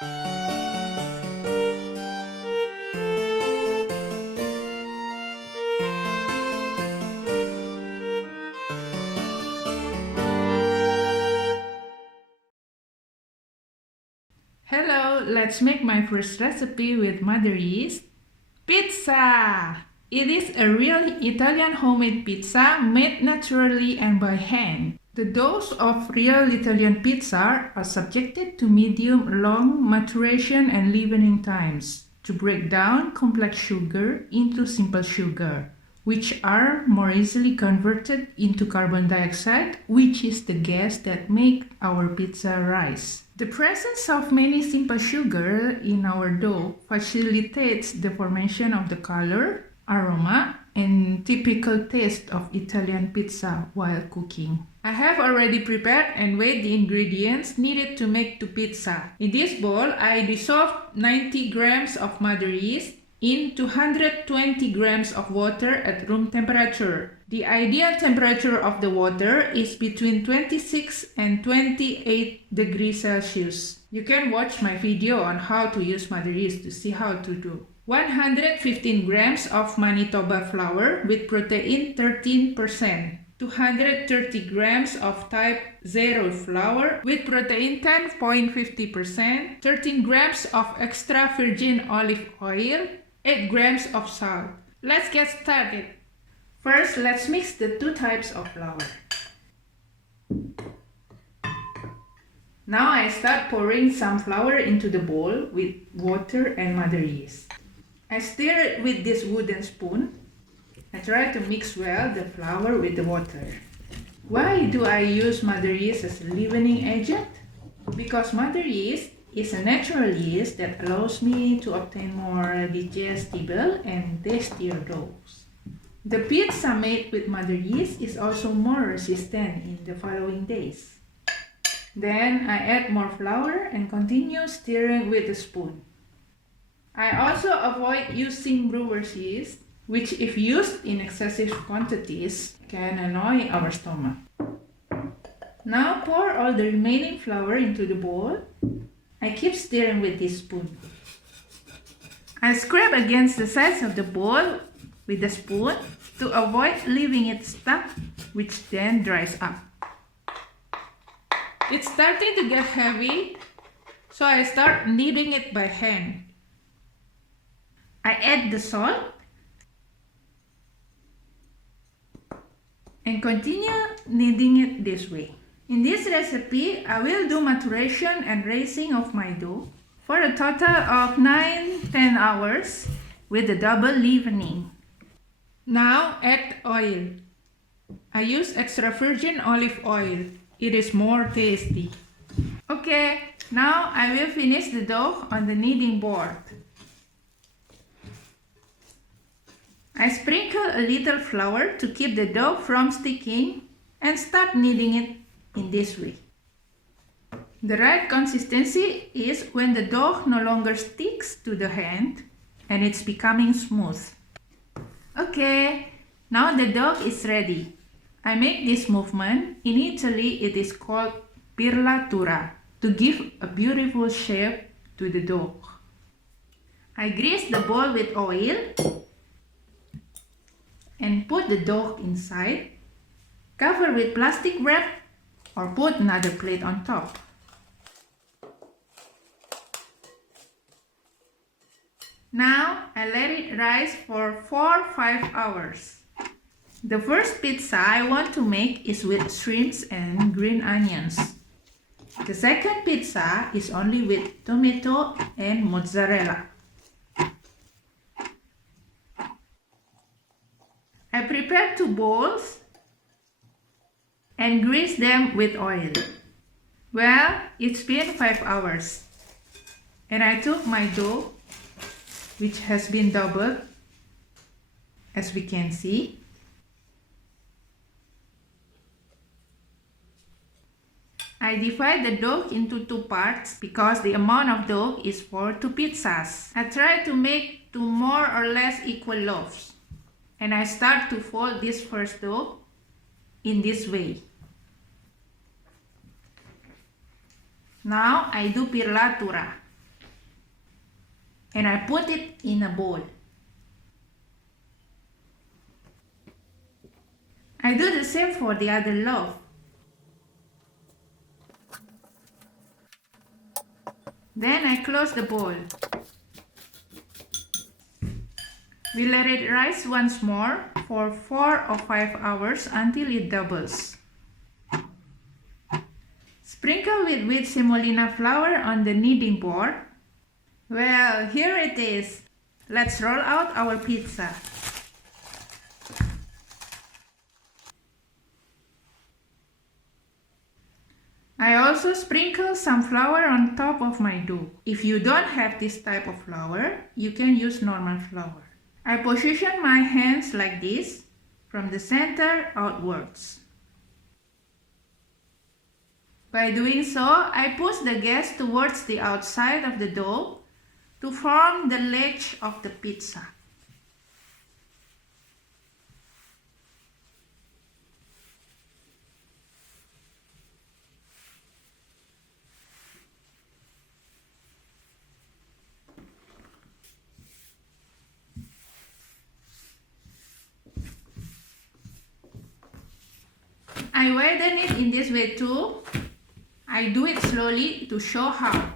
Hello, let's make my first recipe with mother yeast. Pizza! It is a real Italian homemade pizza made naturally and by hand. The doughs of real Italian pizza are subjected to medium-long maturation and leavening times to break down complex sugar into simple sugar, which are more easily converted into carbon dioxide, which is the gas that makes our pizza rise. The presence of many simple sugar in our dough facilitates the formation of the color, aroma, and typical taste of Italian pizza while cooking. I have already prepared and weighed the ingredients needed to make the pizza. In this bowl, I dissolved 90 grams of mother yeast in 220 grams of water at room temperature. The ideal temperature of the water is between 26 and 28 degrees Celsius. You can watch my video on how to use mother yeast to see how to do. 115 grams of Manitoba flour with protein 13%. 230 grams of type 0 flour with protein 10.50%. 13 grams of extra virgin olive oil. 8 grams of salt. Let's get started. First, let's mix the two types of flour. Now I start pouring some flour into the bowl with water and mother yeast. I stir it with this wooden spoon. I try to mix well the flour with the water. Why do I use mother yeast as a leavening agent? Because mother yeast is a natural yeast that allows me to obtain more digestible and tastier doughs. The pizza made with mother yeast is also more resistant in the following days. Then I add more flour and continue stirring with a spoon. I also avoid using brewer's yeast, which if used in excessive quantities can annoy our stomach. Now pour all the remaining flour into the bowl. I keep stirring with this spoon. I scrape against the sides of the bowl with the spoon to avoid leaving it stuck, which then dries up. It's starting to get heavy, so I start kneading it by hand. I add the salt and continue kneading it this way. In this recipe, I will do maturation and raising of my dough for a total of 9-10 hours with a double leavening. Now add oil. I use extra virgin olive oil. It is more tasty. Okay, now I will finish the dough on the kneading board. I sprinkle a little flour to keep the dough from sticking and start kneading it in this way. The right consistency is when the dough no longer sticks to the hand and it's becoming smooth. Okay, now the dough is ready. I make this movement. In Italy, it is called pirlatura, to give a beautiful shape to the dough. I grease the bowl with oil and put the dough inside. Cover with plastic wrap or put another plate on top. Now I let it rise for 4-5 hours. The first pizza I want to make is with shrimps and green onions. The second pizza is only with tomato and mozzarella. I prepare 2 bowls and grease them with oil. Well, it's been 5 hours and I took my dough, which has been doubled, as we can see. I divide the dough into 2 parts because the amount of dough is for 2 pizzas. I try to make 2 more or less equal loaves. And I start to fold this first dough in this way. Now I do pirlatura. and I put it in a bowl. I do the same for the other loaf. Then I close the bowl. We let it rise once more for 4 or 5 hours until it doubles. Sprinkle with wheat semolina flour on the kneading board. Well, here it is. Let's roll out our pizza. I also sprinkle some flour on top of my dough. If you don't have this type of flour, you can use normal flour. I position my hands like this, from the center outwards. By doing so, I push the gas towards the outside of the dough to form the ledge of the pizza. I widen it in this way too. I do it slowly to show how.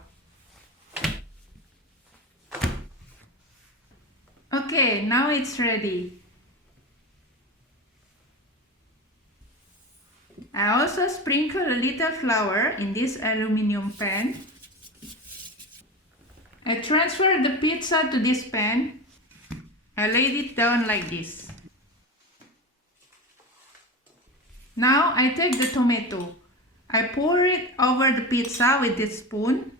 Okay, now it's ready. I also sprinkle a little flour in this aluminum pan. I transfer the pizza to this pan. I laid it down like this. Now I take the tomato. I pour it over the pizza with this spoon.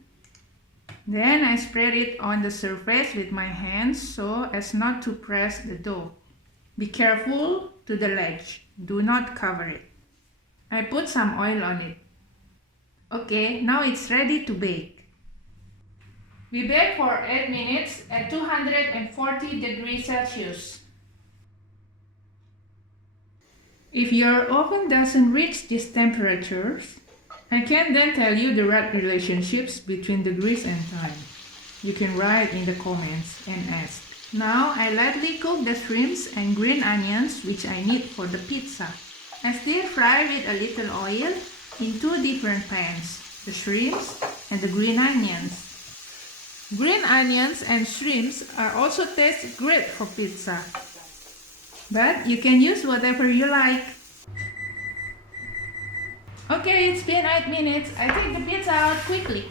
Then I spread it on the surface with my hands so as not to press the dough. Be careful to the ledge. Do not cover it. I put some oil on it. Okay, now it's ready to bake. We bake for 8 minutes at 240 degrees Celsius. If your oven doesn't reach these temperatures, I can then tell you the right relationships between the grease and time. You can write in the comments and ask. Now I lightly cook the shrimps and green onions which I need for the pizza. I stir fry with a little oil in 2 different pans, the shrimps and the green onions. Green onions and shrimps are also taste great for pizza. But you can use whatever you like. Okay, it's been 8 minutes. I take the pizza out quickly.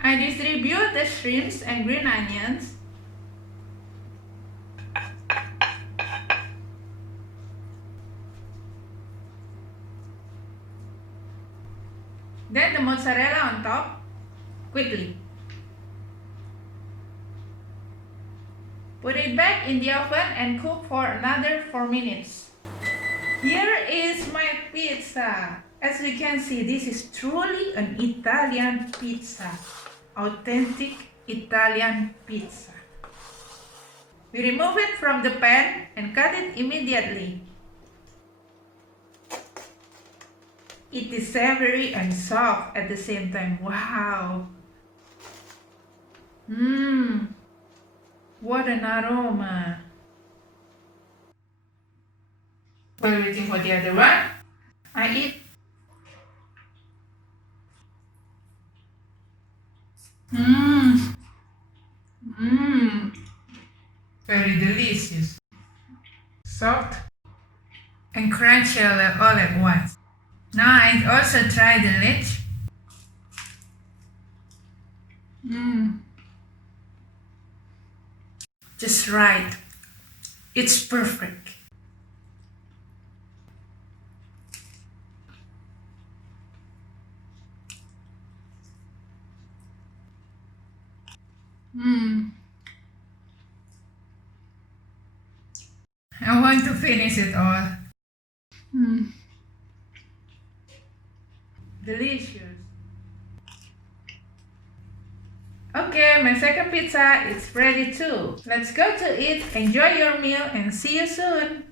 I distribute the shrimps and green onions. Then the mozzarella on top, quickly. Put it back in the oven and cook for another 4 minutes. Here is my pizza. As you can see, this is truly an Italian pizza. Authentic Italian pizza. We remove it from the pan and cut it immediately. It is savory and soft at the same time. Wow! What an aroma! While waiting for the other one, I eat. Very delicious. Soft and crunchy all at once. Now I also try the ledge. Just right. It's perfect. I want to finish it all. Delicious. Okay, my second pizza is ready too. Let's go to eat, enjoy your meal, and see you soon.